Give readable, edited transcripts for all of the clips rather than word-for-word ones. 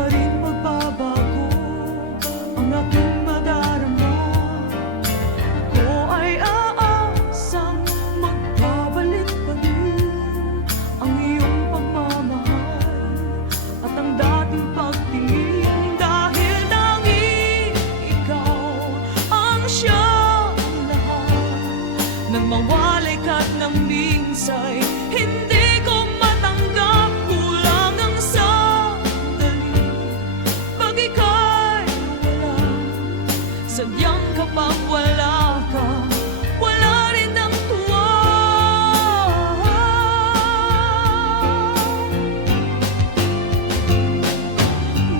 pa rin magbabago ang aking madarama. Ako ay aasang magbabalik pa rin ang iyong pagmamahal at ang dating pagtingin, dahil tanging ikaw ang siyang lahat ng mawalay ka't ng minsay. Hindi ko matanggap, kulang ang sandali pag ika'y wala. Sadyang kapag wala ka, wala rin ang tuwa.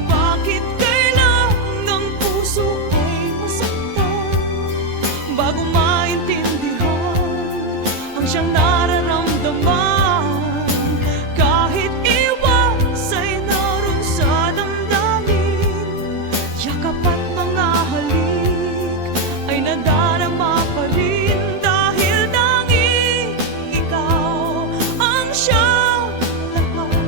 Bakit kailangang puso ay masaktan bago maintindihan ang siyang nararamdaman? Kahit iwas ay naroon sa damdamin, yakap at mga halik ay nadarama pa rin, dahil tanging ikaw ang siyang lahat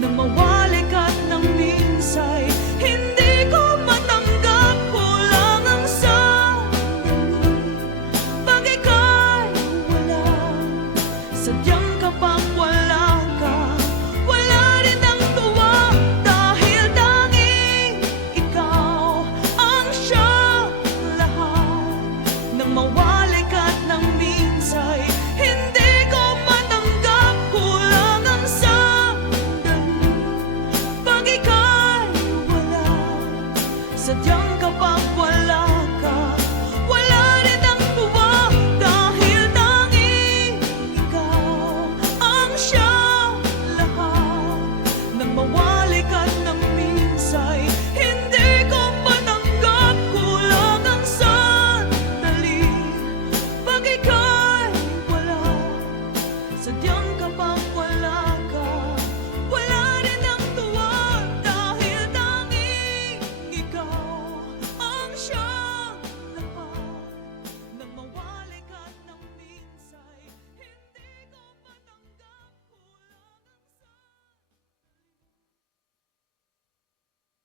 ng mawalay ka't ng minsay. Hindi ko matanggap, kulang ang sandali pag ika'y wala. Sadyang kapag wala ka, wala rin ang tuwa, dahil tanging ikaw ang siyang lahat ng mawalay ka't ng minsay. Hindi ko matanggap, kulang ang sandali pag ika'y wala. Sadyang